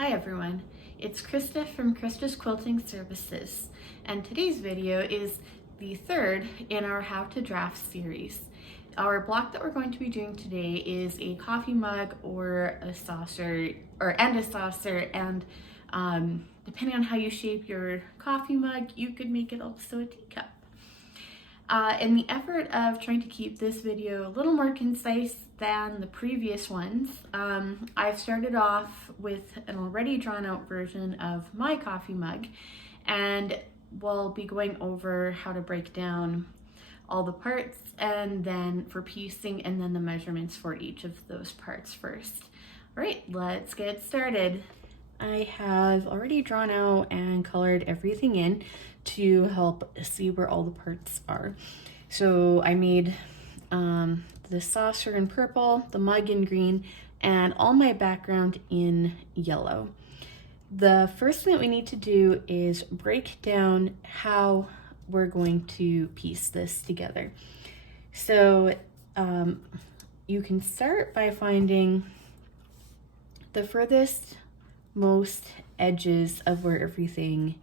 Hi everyone, it's Krista from Krista's Quilting Services, and today's video is the third in our How to Draft series. Our block that we're going to be doing today is a coffee mug or a saucer, and depending on how you shape your coffee mug, you could make it also a teacup. In the effort of trying to keep this video a little more concise than the previous ones, I've started off with an already drawn out version of my coffee mug, and we'll be going over how to break down all the parts and then for piecing and then the measurements for each of those parts first. All right, let's get started. I have already drawn out and colored everything in to help see where all the parts are. So I made the saucer in purple, the mug in green, and all my background in yellow. The first thing that we need to do is break down how we're going to piece this together. So you can start by finding the furthest most edges of where everything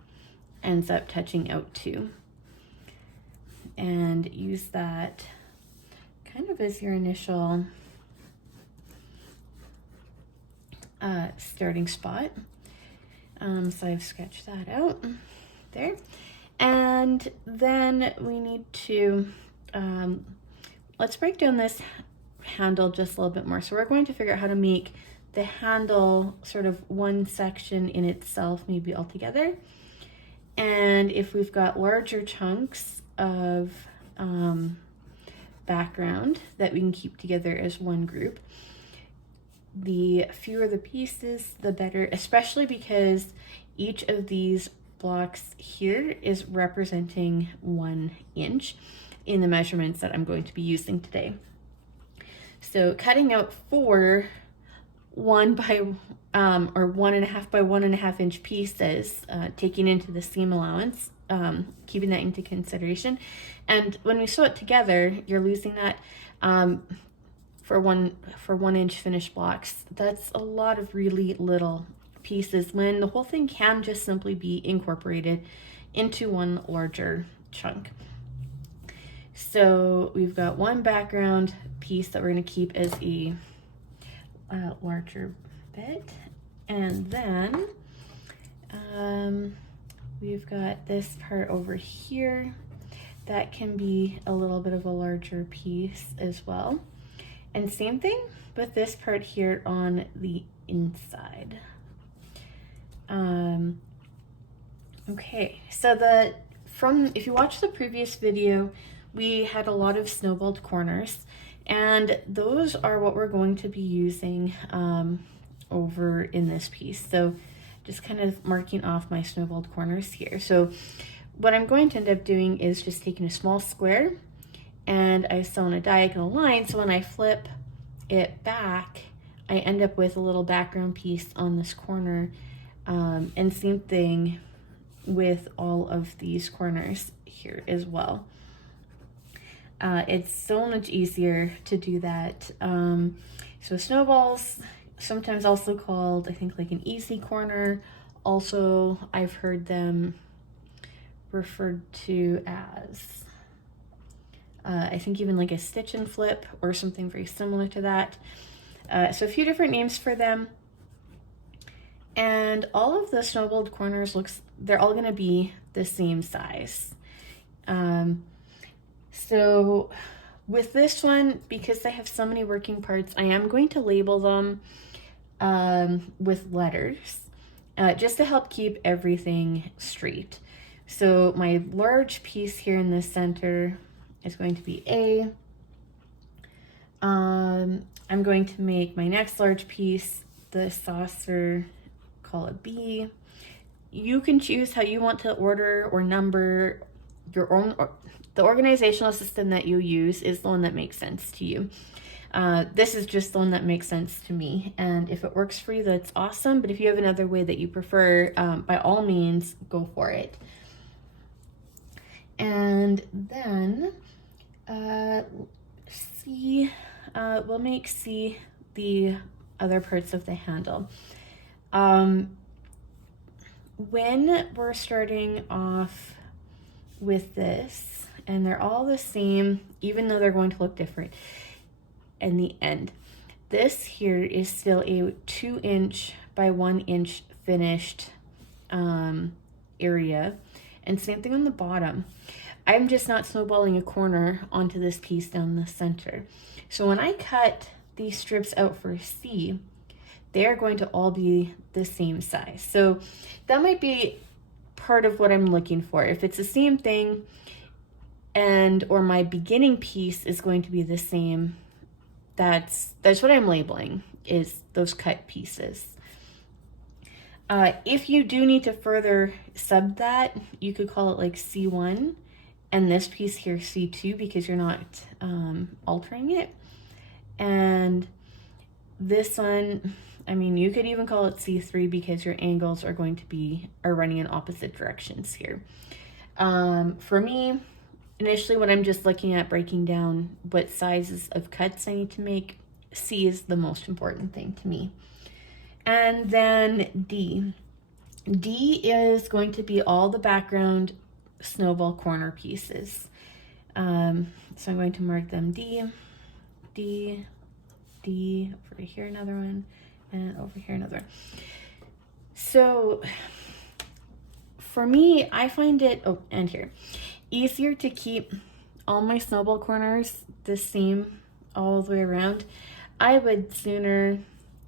ends up touching out to, and use that kind of as your initial starting spot. So I've sketched that out there, and then we need to let's break down this handle just a little bit more. So we're going to figure out how to make the handle sort of one section in itself, maybe all together. And if we've got larger chunks of background that we can keep together as one group, the fewer the pieces, the better, especially because each of these blocks here is representing 1 inch in the measurements that I'm going to be using today. So cutting out 4 1 by or 1.5 by 1.5 inch pieces, taking into the seam allowance, keeping that into consideration. And when we sew it together, you're losing that for 1 inch finished blocks. That's a lot of really little pieces when the whole thing can just simply be incorporated into one larger chunk. So we've got one background piece that we're going to keep as a larger bit, and then we've got this part over here that can be a little bit of a larger piece as well, and same thing with this part here on the inside. Okay, so if you watch the previous video, we had a lot of snowballed corners, and those are what we're going to be using over in this piece. So just kind of marking off my snowballed corners here. So what I'm going to end up doing is just taking a small square and I sew in a diagonal line. So when I flip it back, I end up with a little background piece on this corner. And same thing with all of these corners here as well. It's so much easier to do that. So snowballs, sometimes also called, I think, like an easy corner. Also, I've heard them referred to as, I think even like a stitch and flip or something very similar to that. So a few different names for them. And all of the snowballed corners they're all gonna be the same size. So with this one, because I have so many working parts, I am going to label them with letters just to help keep everything straight. So my large piece here in the center is going to be A. I'm going to make my next large piece, the saucer, call it B. You can choose how you want to order or number your own. The organizational system that you use is the one that makes sense to you. This is just the one that makes sense to me, and if it works for you, that's awesome. But if you have another way that you prefer, by all means, go for it. And then C, we'll make C the other parts of the handle. When we're starting off with this, and they're all the same, even though they're going to look different in the end, this here is still a 2" by 1" finished area, and same thing on the bottom. I'm just not snowballing a corner onto this piece down the center. So when I cut these strips out for C, they're going to all be the same size. So that might be part of what I'm looking for. If it's the same thing or my beginning piece is going to be the same, that's what I'm labeling, is those cut pieces. If you do need to further sub that, you could call it like C1 and this piece here C2 because you're not altering it. And this one, I mean, you could even call it C3 because your angles are running in opposite directions here. For me, initially when I'm just looking at breaking down what sizes of cuts I need to make, C is the most important thing to me. And then D. D is going to be all the background snowball corner pieces. So I'm going to mark them D, D, D, over here another one, and over here another. So for me, I find it, and here, easier to keep all my snowball corners the same all the way around. I would sooner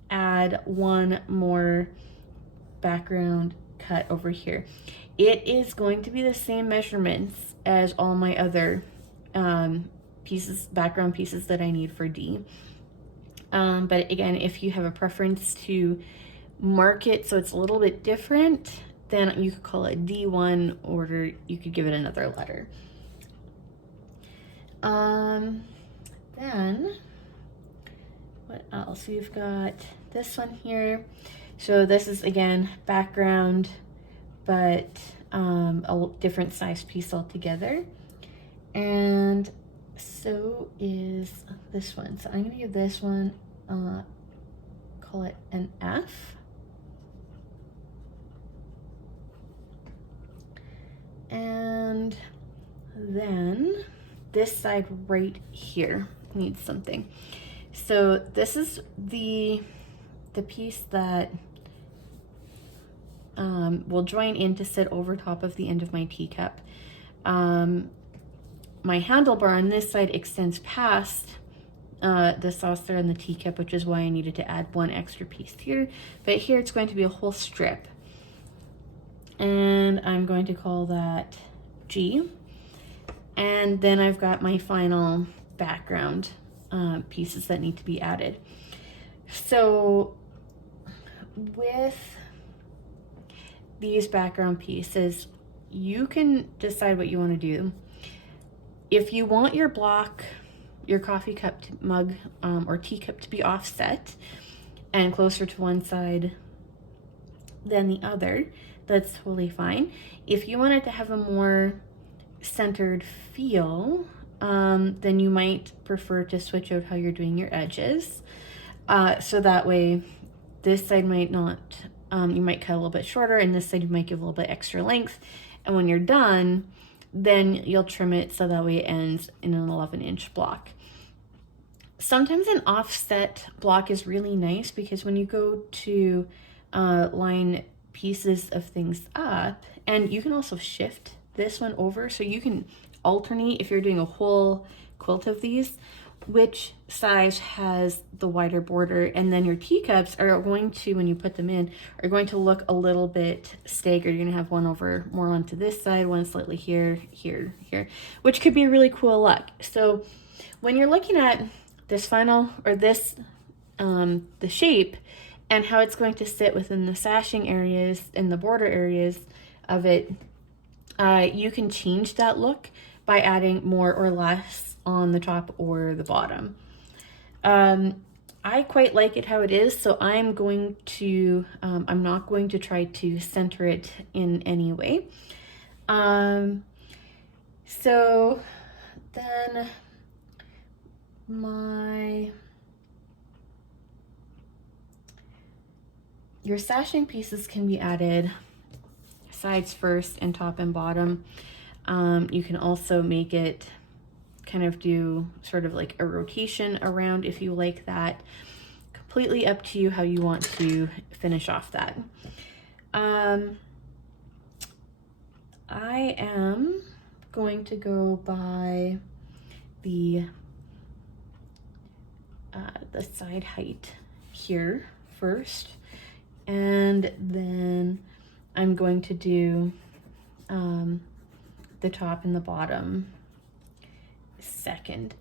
add one more background cut over here. It is going to be the same measurements as all my other background pieces that I need for D. But again, if you have a preference to mark it so it's a little bit different, then you could call it D1 or you could give it another letter. Then what else? We've got this one here. So this is again background, but a different size piece altogether. And so is this one. So I'm gonna give this one, call it an F. And then this side right here needs something. So this is the piece that will join in to sit over top of the end of my teacup. My handlebar on this side extends past the saucer and the teacup, which is why I needed to add one extra piece here. But here it's going to be a whole strip. And I'm going to call that G. And then I've got my final background pieces that need to be added. So with these background pieces, you can decide what you want to do. If you want your block, your coffee cup, mug, or teacup to be offset and closer to one side than the other, that's totally fine. If you want it to have a more centered feel, then you might prefer to switch out how you're doing your edges. So that way this side might not, you might cut a little bit shorter, and this side you might give a little bit extra length. And when you're done, then you'll trim it so that way it ends in an 11" block. Sometimes an offset block is really nice because when you go to line pieces of things up, and you can also shift this one over, so you can alternate if you're doing a whole quilt of these, which size has the wider border, and then your teacups are going to, when you put them in, are going to look a little bit staggered. You're gonna have one over more onto this side, one slightly here, here, here, which could be a really cool look. So when you're looking at this final, or this, the shape and how it's going to sit within the sashing areas and the border areas of it, you can change that look by adding more or less on the top or the bottom. I quite like it how it is, so I'm going to, I'm not going to try to center it in any way. So then your sashing pieces can be added sides first and top and bottom. You can also make it kind of do sort of like a rotation around if you like that. Completely up to you how you want to finish off that. I am going to go by the side height here first, and then I'm going to do the top and the bottom second.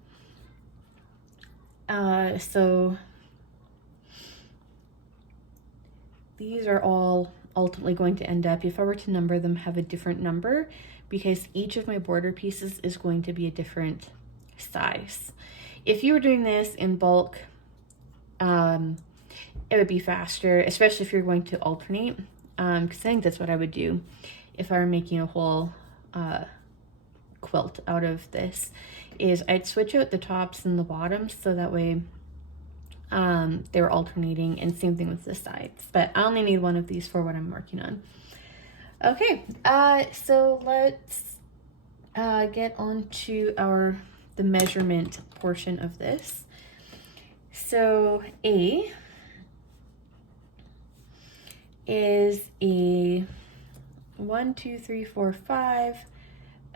So these are all ultimately going to end up, if I were to number them, have a different number, because each of my border pieces is going to be a different size. If you were doing this in bulk, it would be faster, especially if you're going to alternate, because I think that's what I would do if I were making a whole quilt out of this, is I'd switch out the tops and the bottoms so that way they're alternating, and same thing with the sides. But I only need one of these for what I'm working on. Okay, so let's get on to the measurement portion of this. So A is a 1, 2, 3, 4, 5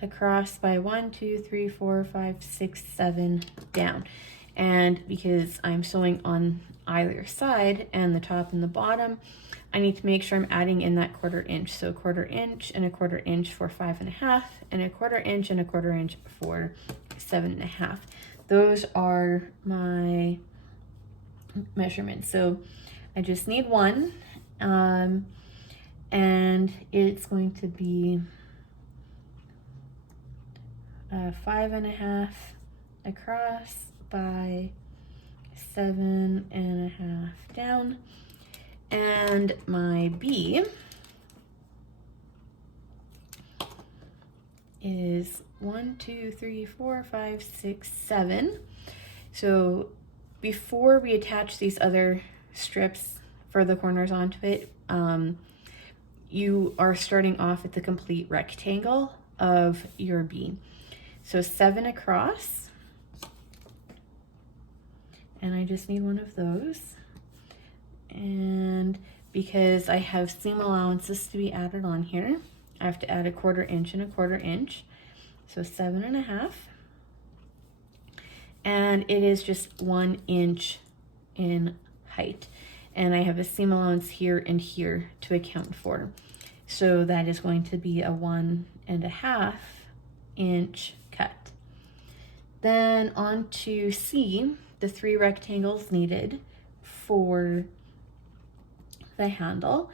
across by 1, 2, 3, 4, 5, 6, 7 down. And because I'm sewing on either side and the top and the bottom, I need to make sure I'm adding in that 1/4 inch. So 1/4 inch and a 1/4 inch for 5.5, and a 1/4 inch and a 1/4 inch for 7.5. Those are my measurements. So I just need one, and it's going to be 5.5 across by 7.5 down. And my B is 1, 2, 3, 4, 5, 6, 7. So before we attach these other strips for the corners onto it, you are starting off at the complete rectangle of your B. So 7 across, and I just need one of those. And because I have seam allowances to be added on here, I have to add a 1/4 inch and a 1/4 inch. So 7.5. And it is just 1 inch in height. And I have a seam allowance here and here to account for. So that is going to be a 1.5 inch cut. Then on to C, the 3 rectangles needed for the handle.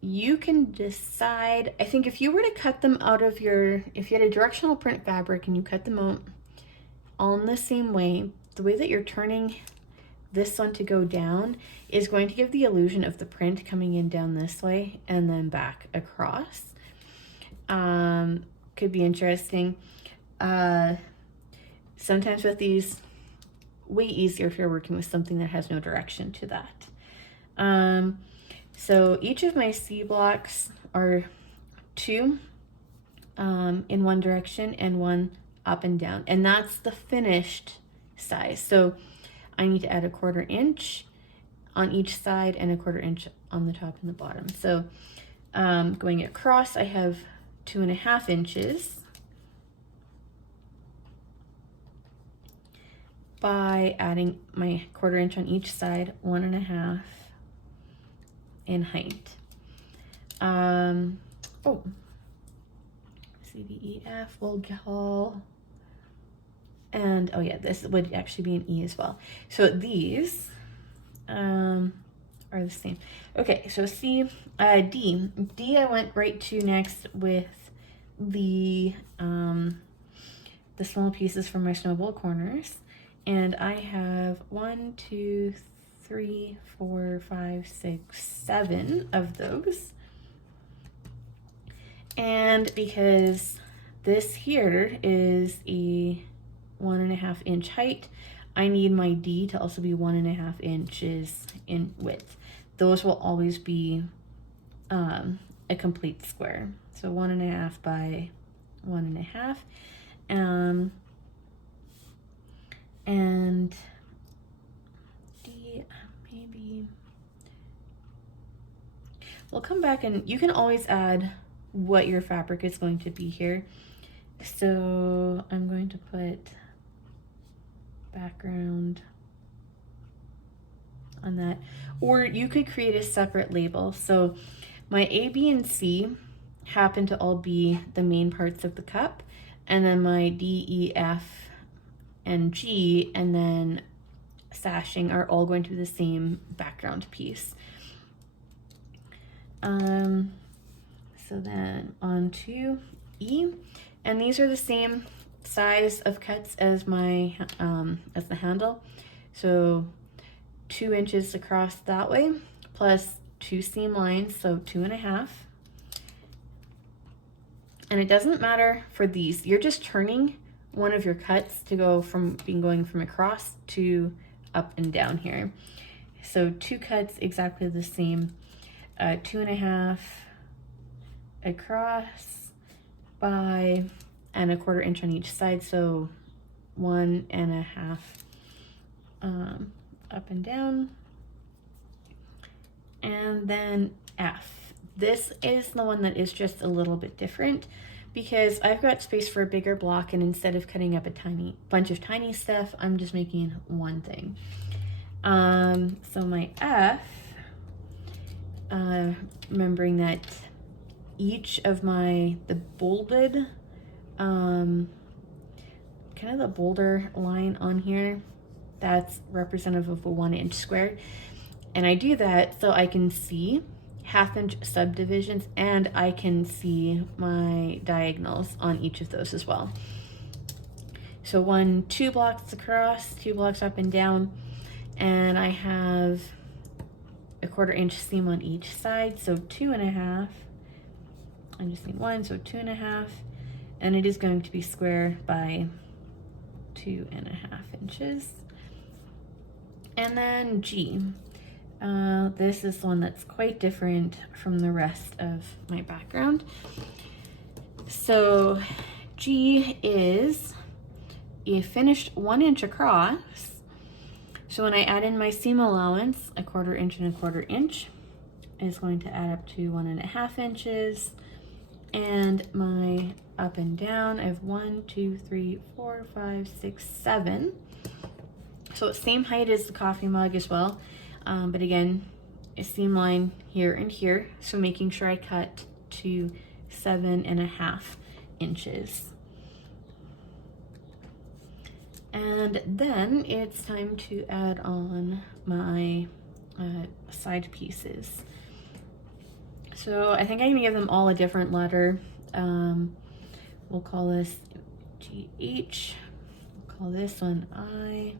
You can decide, I think if you were to cut them out of if you had a directional print fabric and you cut them out on the same way, the way that you're turning this one to go down is going to give the illusion of the print coming in down this way and then back across. Could be interesting. Sometimes with these, way easier if you're working with something that has no direction to that. So each of my C blocks are 2 in one direction and 1 up and down, and that's the finished size. So I need to add a 1/4 inch on each side and a 1/4 inch on the top and the bottom. So going across, I have 2.5 inches by adding my 1/4 inch on each side, 1.5 in height. C, D, E, F will go, and oh yeah, this would actually be an E as well. So these are the same. Okay, so C, D. D I went right to next with the small pieces from my snowball corners. And I have 1, 2, 3, 4, 5, 6, 7 of those. And because this here is a 1.5 inch height, I need my D to also be 1.5 inches in width. Those will always be a complete square. So 1.5 by 1.5. And D, maybe. We'll come back and you can always add what your fabric is going to be here. So I'm going to put background on that, or you could create a separate label. So my A, B, and C happen to all be the main parts of the cup, and then my D, E, F, and G, and then sashing are all going to be the same background piece. So then on to E, and these are the same size of cuts as my as the handle. So 2 inches across that way, plus 2 seam lines, so 2.5. And it doesn't matter for these. You're just turning one of your cuts to go from going from across to up and down here. So 2 cuts exactly the same, 2.5 across by and 1/4 inch on each side, so 1.5 up and down. And then F. This is the one that is just a little bit different because I've got space for a bigger block, and instead of cutting up a bunch of tiny stuff, I'm just making one thing. So my F, remembering that each of the bolded, kind of the bolder line on here, that's representative of a 1 inch square. And I do that so I can see 1/2 inch subdivisions, and I can see my diagonals on each of those as well. So 2 blocks across, 2 blocks up and down, and I have 1/4 inch seam on each side, so 2.5. I just need 1, so 2.5, and it is going to be square by 2.5 inches. And then G. This is one that's quite different from the rest of my background. So G is a finished 1 inch across. So when I add in my seam allowance, 1/4 inch and 1/4 inch is going to add up to 1.5 inches. And my up and down, I have 1, 2, 3, 4, 5, 6, 7. So same height as the coffee mug as well. But again, a seam line here and here. So making sure I cut to 7.5 inches. And then it's time to add on my side pieces. So I think I'm gonna give them all a different letter. We'll call this GH, we'll call this one I,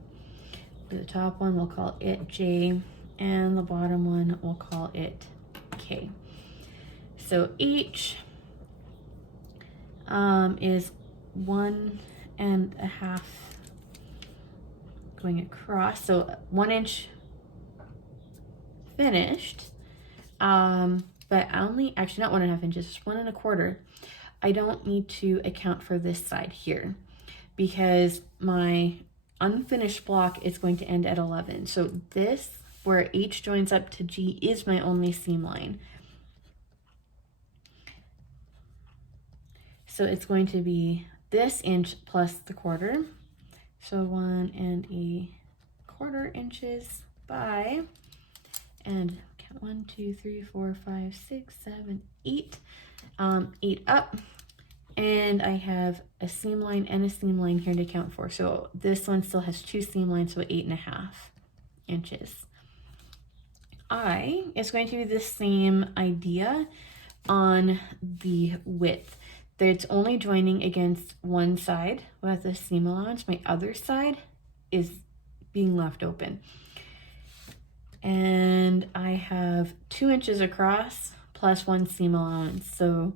the top one we'll call it J, and the bottom one we'll call it K. So H is 1.5 going across, so 1 inch finished, but actually not 1.5 inches, just 1.25. I don't need to account for this side here because my unfinished block is going to end at 11. So this, where H joins up to G, is my only seam line. So it's going to be this inch plus the 1/4. So 1.25 inches by, and count 1, 2, 3, 4, 5, 6, 7, 8. 8 up, and I have a seam line and a seam line here to count for. So this one still has 2 seam lines, so 8.5 inches. I is going to be the same idea on the width. It's only joining against one side with a seam allowance. My other side is being left open. And I have 2 inches across plus 1 seam allowance, so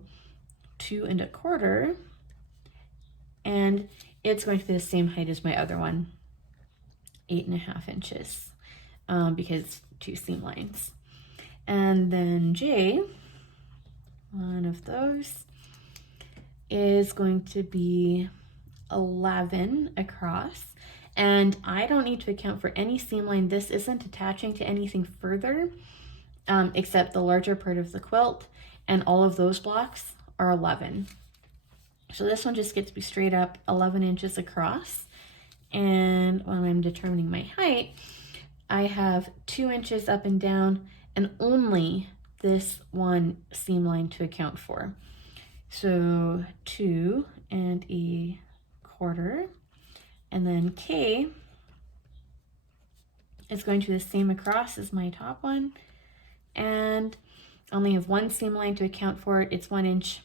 2.25, and it's going to be the same height as my other one. 8.5 inches because 2 seam lines. And then J, one of those, is going to be 11 across. And I don't need to account for any seam line. This isn't attaching to anything further except the larger part of the quilt, and all of those blocks are 11. So this one just gets to be straight up 11 inches across. And when I'm determining my height, I have 2 inches up and down and only this one seam line to account for. So 2 1/4, and then K is going to be the same across as my top one, and I only have one seam line to account for it. It's 1 inch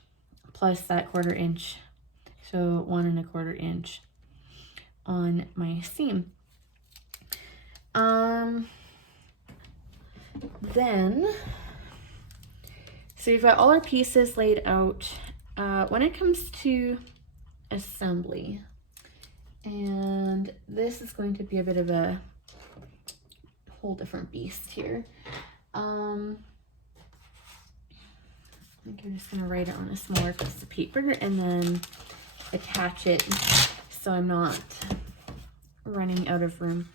plus that 1/4 inch, so 1 1/4 inch on my seam. Then, so we've got all our pieces laid out. When it comes to assembly, and this is going to be a bit of a whole different beast here. I think I'm just gonna write it on a smaller piece of paper and then attach it so I'm not running out of room.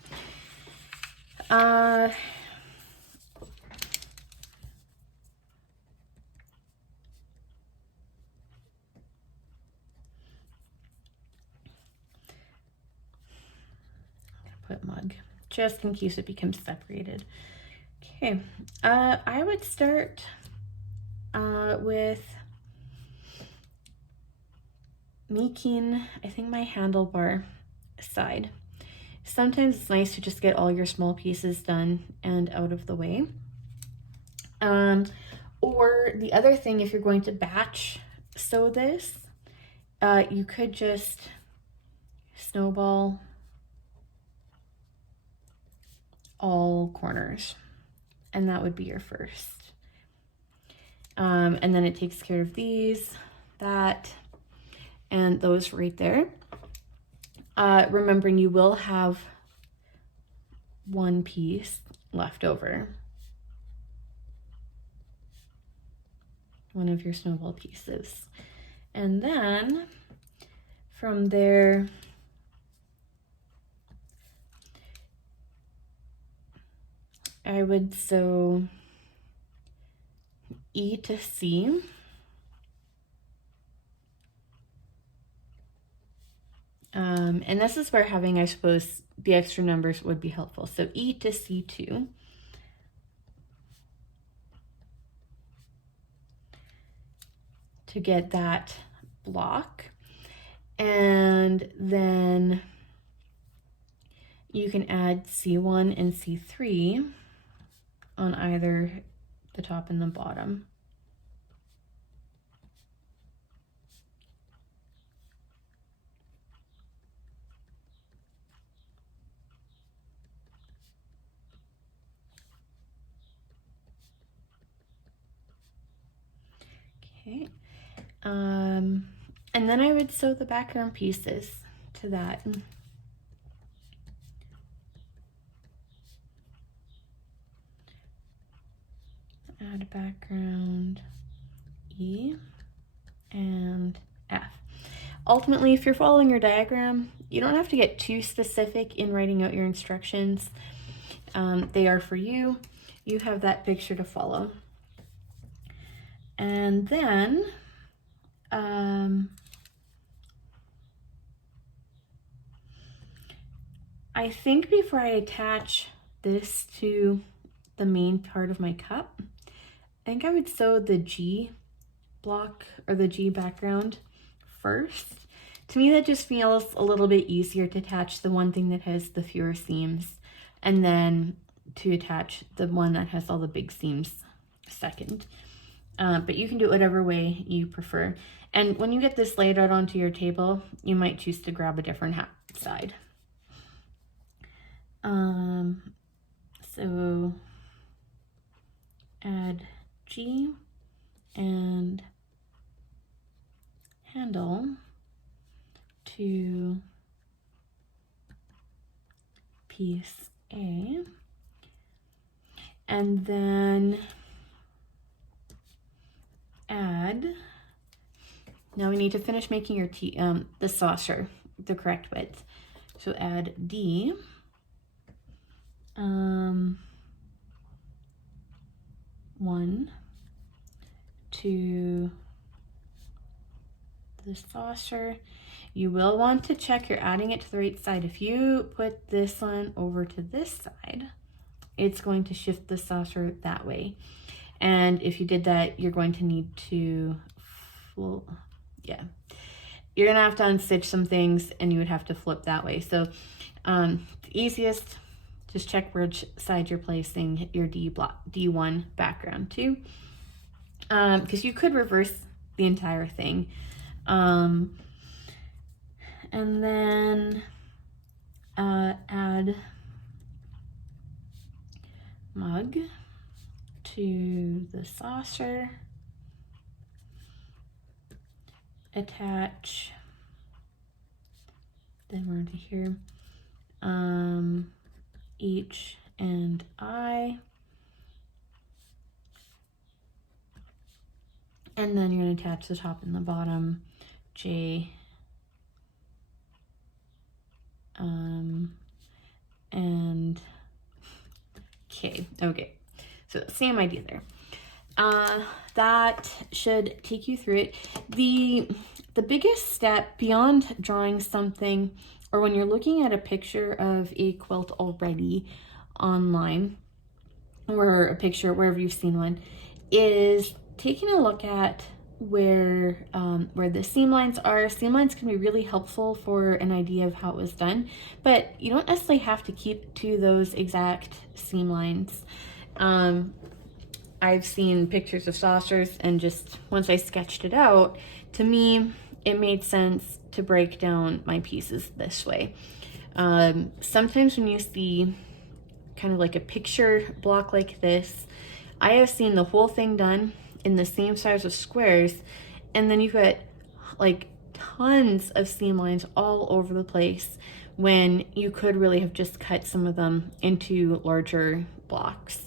Put mug just in case it becomes separated. Okay, I would start with making, I think, my handlebar side. Sometimes it's nice to just get all your small pieces done and out of the way. Or the other thing, if you're going to batch sew this, you could just snowball all corners, and that would be your first. And then it takes care of these, that, and those right there. Remembering you will have one piece left over, one of your snowball pieces. And then from there, I would sew E to C. And this is where having, I suppose, the extra numbers would be helpful. So E to C2. To get that block. And then you can add C1 and C3 on either the top and the bottom. Okay, and then I would sew the background pieces to that. Add background E and F. Ultimately, if you're following your diagram, you don't have to get too specific in writing out your instructions. They are for you. You have that picture to follow. And then I think before I attach this to the main part of my cup, I think I would sew the G block or the G background first. To me, that just feels a little bit easier to attach the one thing that has the fewer seams, and then to attach the one that has all the big seams second. But you can do it whatever way you prefer. And when you get this laid out onto your table, you might choose to grab a different side. So add G and handle to piece A, and then add, now we need to finish making your the saucer the correct width. So add D, 1 to the saucer. You will want to check you're adding it to the right side. If you put this one over to this side, it's going to shift the saucer that way. And if you did that, you're going to need to, well, yeah, you're gonna have to unstitch some things and you would have to flip that way. So the easiest, just check which side you're placing your D1 background to, because you could reverse the entire thing. And then add mug to the saucer, attach, then we're into here, H and I, and then you're going to attach the top and the bottom, J, and K. Okay, so same idea there. That should take you through it. The biggest step beyond drawing something, or when you're looking at a picture of a quilt already online, or a picture wherever you've seen one, is taking a look at where the seam lines are. Seam lines can be really helpful for an idea of how it was done, but you don't necessarily have to keep to those exact seam lines. I've seen pictures of saucers, and just once I sketched it out, to me, it made sense to break down my pieces this way. Sometimes when you see kind of like a picture block like this, I have seen the whole thing done in the same size of squares, and then you've got like tons of seam lines all over the place when you could really have just cut some of them into larger blocks.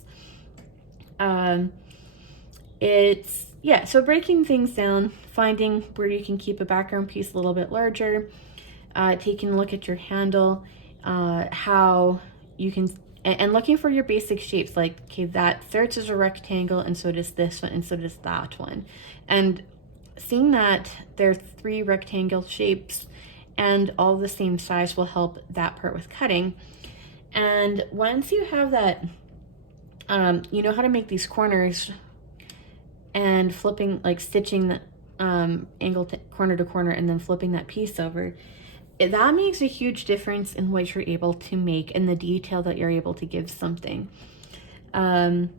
So breaking things down, finding where you can keep a background piece a little bit larger, taking a look at your handle, how you can, and looking for your basic shapes, like, okay, that starts as a rectangle, and so does this one, and so does that one. And seeing that there are 3 rectangle shapes and all the same size will help that part with cutting. And once you have that, you know how to make these corners and flipping, like stitching the angle corner to corner and then flipping that piece over, that makes a huge difference in what you're able to make and the detail that you're able to give something. And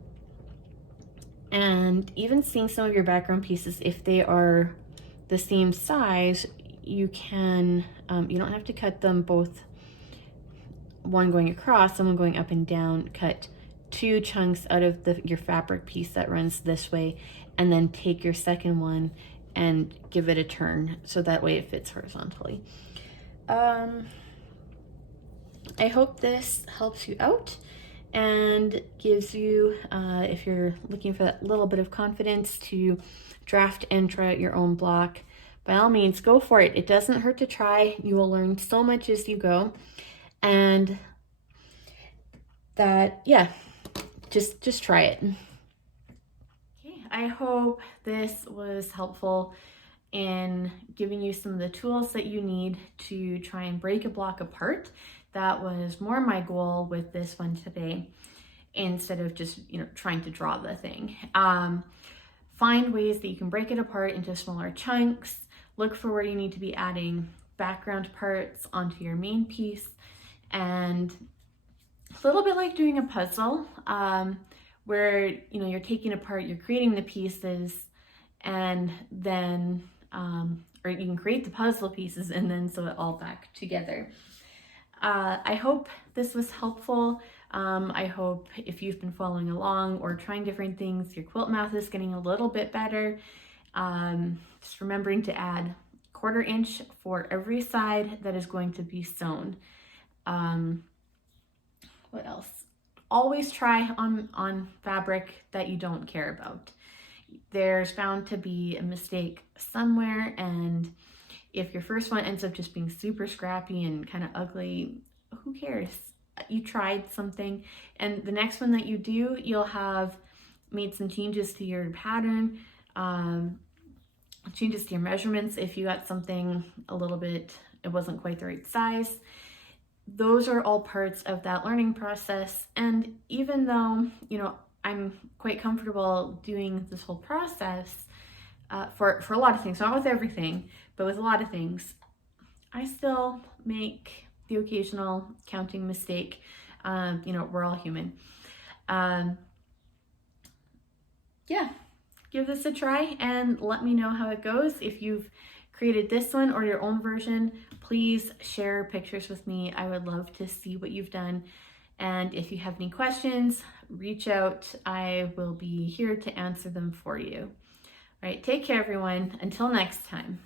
even seeing some of your background pieces, if they are the same size, you can, you don't have to cut them both, one going across, one going up and down. Cut 2 chunks out of your fabric piece that runs this way, and then take your second one and give it a turn so that way it fits horizontally. I hope this helps you out and gives you, if you're looking for that little bit of confidence to draft and try out your own block, by all means, go for it. It doesn't hurt to try. You will learn so much as you go. And that, yeah, just try it. Okay, I hope this was helpful in giving you some of the tools that you need to try and break a block apart. That was more my goal with this one today, instead of just, trying to draw the thing. Find ways that you can break it apart into smaller chunks. Look for where you need to be adding background parts onto your main piece. And a little bit like doing a puzzle, where you're taking apart, you're creating the pieces, and then or you can create the puzzle pieces and then sew it all back together. I hope this was helpful. I hope if you've been following along or trying different things, your quilt math is getting a little bit better. Just remembering to add 1/4 inch for every side that is going to be sewn. What else? Always try on fabric that you don't care about. There's bound to be a mistake somewhere, and if your first one ends up just being super scrappy and kind of ugly, who cares? You tried something, and the next one that you do, you'll have made some changes to your pattern, changes to your measurements. If you got something a little bit, it wasn't quite the right size. Those are all parts of that learning process. And even though, you know, I'm quite comfortable doing this whole process for a lot of things, not with everything, but with a lot of things, I still make the occasional counting mistake. You know, we're all human. Yeah, give this a try and let me know how it goes. If you've created this one or your own version, please share pictures with me. I would love to see what you've done. And if you have any questions, reach out. I will be here to answer them for you. All right, take care, everyone. Until next time.